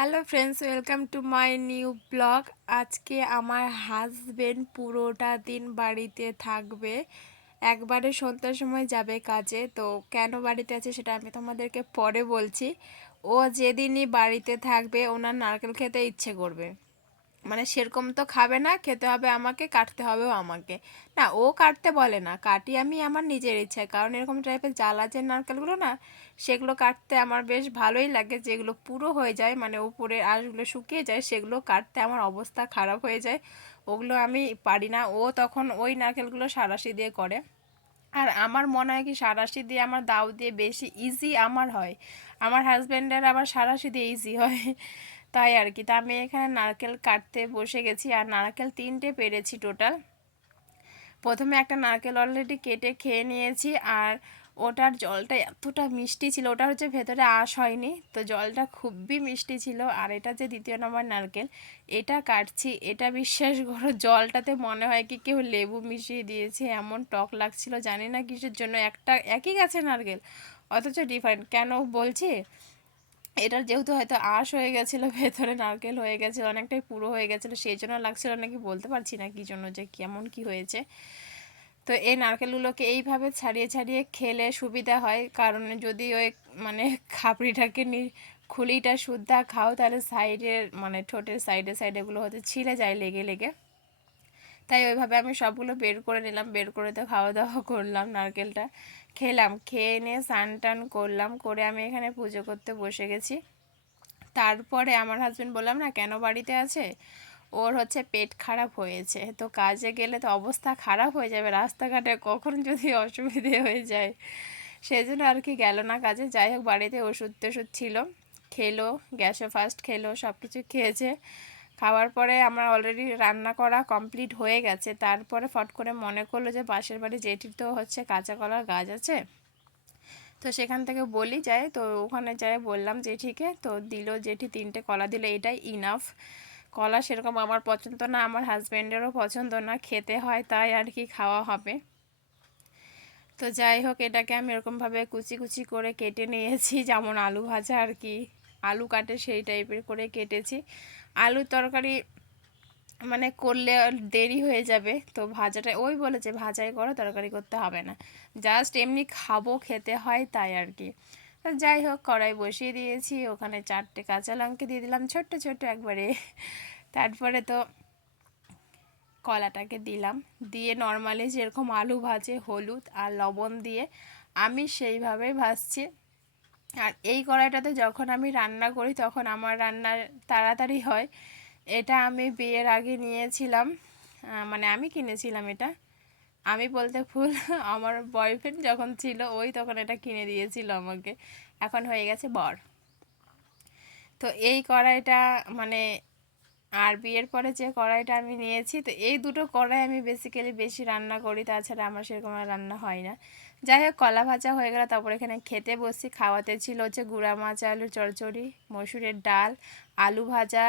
Hello friends welcome to my new blog আজকে আমার husband পুরোটা দিন বাড়িতে থাকবে। একবারে সন্ধ্যার সময় যাবে কাজে, তো কেন বাড়িতে আছে সেটা আমি তোমাদেরকে পরে বলছি। ও যেদিনই বাড়িতে থাকবে, ওনার নারকেল খেতে ইচ্ছে করবে। মানে সেরকম তো খাবে না, খেতে হবে আমাকে, কাটতে হবেও আমাকে। না, ও কাটতে বলে না, কাটি আমি আমার নিজের ইচ্ছায়। কারণ এরকম টাইপের জ্বালা যে নারকেলগুলো না, সেগুলো কাটতে আমার বেশ ভালোই লাগে। যেগুলো পুরো হয়ে যায় মানে উপরে আঁশগুলো শুকিয়ে যায়, সেগুলো কাটতে আমার অবস্থা খারাপ হয়ে যায়। ওগুলো আমি পারি না। ও তখন ওই নারকেলগুলো সারাশি দিয়ে করে। আর আমার মনে হয় কি, সারাশি দিয়ে আমার দাও দিয়ে বেশি ইজি আমার হয়। আমার হাজব্যান্ডের আবার সারাশি দিয়ে ইজি হয়। তাই আর কি। তা আমি এখানে নারকেল কাটতে বসে গেছি আর নারকেল তিনটে পেরেছি টোটাল প্রথমে একটা নারকেল অলরেডি কেটে খেয়ে নিয়েছি আর ওটার জলটা এতটা মিষ্টি ছিল, ওটা হচ্ছে ভেতরে আশ হয়নি, তো জলটা খুবই মিষ্টি ছিল। আর এটা যে দ্বিতীয় নম্বর নারকেল, এটা কাটছি, এটা বিশ্বাস করো, জলটাতে মনে হয় কি কেউ লেবু মিশিয়ে দিয়েছে, এমন টক লাগছিল, জানি না কিসের জন্য, একটা একই গাছে নারকেল, অথচ ডিফারেন্ট কেন বলছি? এটার যেহেতু হয়তো আঁশ হয়ে গেছিল, ভেতরে নারকেল হয়ে গেছিল অনেকটাই পুরো হয়ে গেছিল, সেই জন্য লাগছিল নাকি বলতে পারছি না কী জন্য যে কেমন কি হয়েছে। তো এই নারকেলগুলোকে এইভাবে ছাড়িয়ে ছাড়িয়ে খেলে সুবিধা হয়, কারণ যদি ওই মানে খাপড়িটাকে নি, খুলিটা শুদ্ধা খাও, তাহলে সাইডের মানে ঠোঁটের সাইডে, সাইডেগুলো হতে ছিলে যায় লেগে লেগে। তাই ওইভাবে আমি সবগুলো বের করে নিলাম, বের করে তো খাওয়া দাওয়া করলাম, নারকেলটা খেলাম। খেয়ে নিয়ে স্নান টান করলাম, করে আমি এখানে পুজো করতে বসে গেছি। তারপরে আমার হাজব্যান্ড বললাম, না, কেন বাড়িতে আছে? ওর হচ্ছে পেট খারাপ হয়েছে। তো কাজে গেলে তো অবস্থা খারাপ হয়ে যাবে, রাস্তাঘাটে কখন যদি অসুবিধে হয়ে যায়। সেজন্য আর কি গেল না কাজে। যাই হোক, বাড়িতে ওষুধ টষুধ ছিল, খেলো, গ্যাসে ফার্স্ট খেলো সব কিছু খেয়েছে। খাওয়ার পরে আমার অলরেডি রান্না করা কমপ্লিট হয়ে গেছে। তারপরে ফট করে মনে করল যে পাশের বাড়ি যেটির তো হচ্ছে কাঁচা কলার গাছ আছে। তো সেখান থেকে বলি যায় তো ওখানে যাই বললাম জেঠিকে, তো দিল জেঠি তিনটে কলা দিল, এটাই ইনাফ কলা সেরকম আমার পছন্দ না, আমার হাজব্যান্ডেরও পছন্দ না, খেতে হয় তাই আর কি খাওয়া হবে। তো যাই হোক, এটাকে আমি এরকমভাবে কুচি কুচি করে কেটে নিয়েছি, যেমন আলু ভাজা আর কি। আলু কাটে সেই টাইপের করে কেটেছি। আলুর তরকারি মানে করলে দেরি হয়ে যাবে। তো ভাজাটা ওই বলেছে, ভাজাই করো, তরকারি করতে হবে না। জাস্ট এমনি খাব, খেতে হয় তাই আর কি। যাই হোক, কড়াই বসিয়ে দিয়েছি, ওখানে চারটে কাঁচা লঙ্কা দিয়ে দিলাম, ছোট্ট ছোট্ট একবারে। তারপরে তো কলাটাকে দিলাম। দিয়ে নর্মালি যেরকম আলু ভাজে, হলুদ আর লবণ দিয়ে আমি সেইভাবেই ভাজছি। আর এই কড়াইটাতে যখন আমি রান্না করি তখন আমার রান্নার তাড়াতাড়ি হয়। এটা আমি বিয়ের আগে নিয়েছিলাম। মানে আমি কিনেছিলাম এটা। আমি বলতে ভুল, আমার বয়ফ্রেন্ড যখন ছিল ওই তখন এটা কিনে দিয়েছিল আমাকে। এখন হয়ে গেছে বর। তো এই কড়াইটা মানে আর বিয়ের পরে যে কড়াইটা আমি নিয়েছি, তো এই দুটো কড়াই আমি বেসিক্যালি বেশি রান্না করি, তাছাড়া আমার সেরকম রান্না হয় না। যাই হোক, কলা ভাজা হয়ে গেল। তারপর এখানে খেতে বসি খাওয়াতে ছিল হচ্ছে গুঁড়া মাছ, আলু চড়চড়ি, মসুরের ডাল, আলু ভাজা